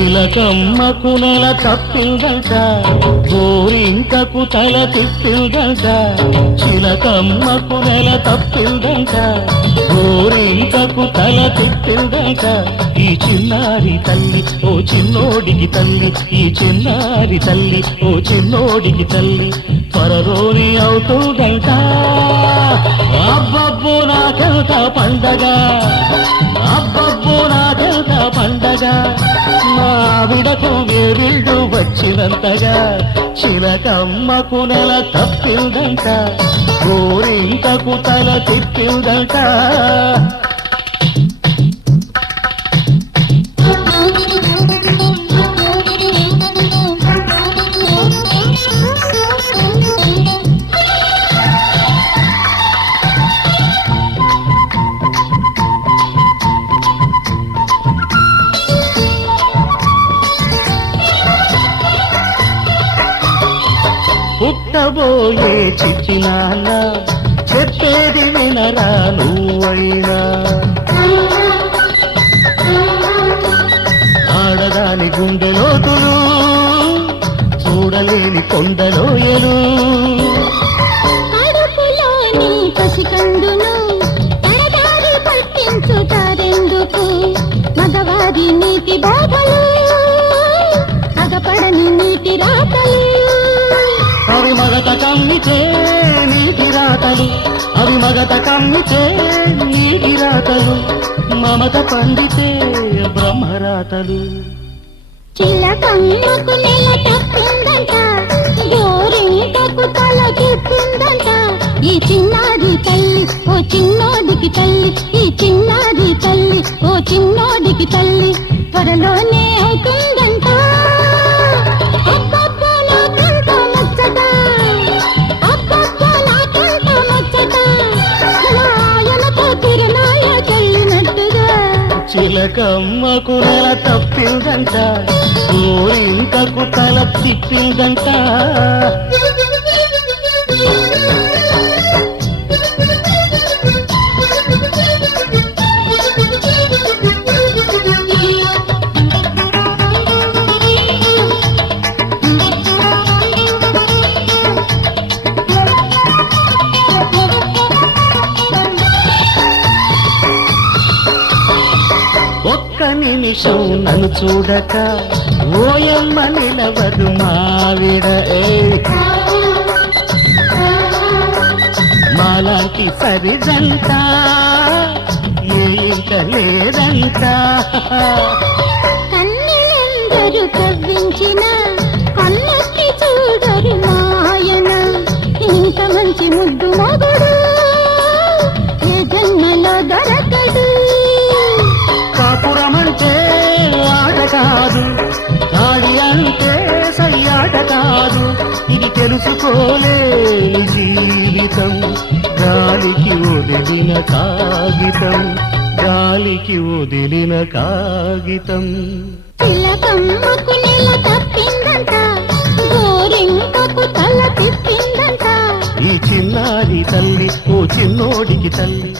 చిలకమ్మకు నెల తప్పిందంట, గోరింకకు తల తిప్పిందంట. చిలకమ్మకు నెల తప్పిందంట, గోరింకకు తల తిప్పిందంట. ఈ చిన్నారి తల్లి ఓ చిన్నోడికి తల్లి, ఈ చిన్నారి తల్లి ఓ చిన్నోడికి తల్లి త్వరలోని అవుతుందంట. అబ్బబ్బో నాకెంత పండగ, అబ్బబ్బో నాకెంత పండగ, మావిడకు వేరిళ్ళు వచ్చినంతగా. చిలకమ్మకు నెల తప్పిందంట, గోరింకకు తల తిప్పిందంట. పుట్టబోయే చిట్టి నాన్న చెప్పేది వినరా నువ్వైనా. ఆడదాని గుండెలోతులు చూడలేని కొండలోయలు. కడుపులోని పసికందును తరదారి పట్టించుతారెందుకు? మగవారి నీతి బోధలు, అగపడని నీతి రాతలు. అవి మగత కమ్మితే నీటి రాతలు, అవి మగత కమ్మితే నీటి రాతలు, మమత పండితే బ్రహ్మరాతలు. చిలకమ్మకు నెల తప్పిందంట, గోరింకకు తల తిప్పిందంట. ఈ చిన్నారి తల్లి ఓ చిన్నోడికి తల్లి, ఈ చిన్నారి తల్లి ఓ చిన్నోడికి తల్లి త్వరలోనే అవుతుందంట. అబ్బబ్బో నాకెంత ముచ్చట, అబ్బబ్బో నాకెంత ముచ్చట, నాయనతో తిరునాయ చల్లినట్టుగా. చిలకమ్మకు నెల తప్పిందంట, గోరింకకు తల తిప్పిందంట. ఒక్క నిమిషం నన్ను చూడక ఓయమ్మ నిలవదు మావిడ. మాలాంటి సరిజంట ఏ ఇంట లేదంట. కన్నెలందరూ కవ్వించిన కన్నెత్తి చూడరు మాయన. ఇంత మంచి ముద్దు మొగుడు ఏ జన్మలో దొరకడు. కాపురమంటే ఆట కాదు, గాడి అంటే సయ్యాట కాదు. ఇది తెలుసుకోలేని జీవితం, గాలికి వదిలిన కాగితం, గాలికి వదిలిన కాగితం. చిలకమ్మకు నెల తప్పిందంట, గోరింకకు తల తిప్పిందంట. ఈ చిన్నారి తల్లి ఓ చిన్నోడికి తల్లి.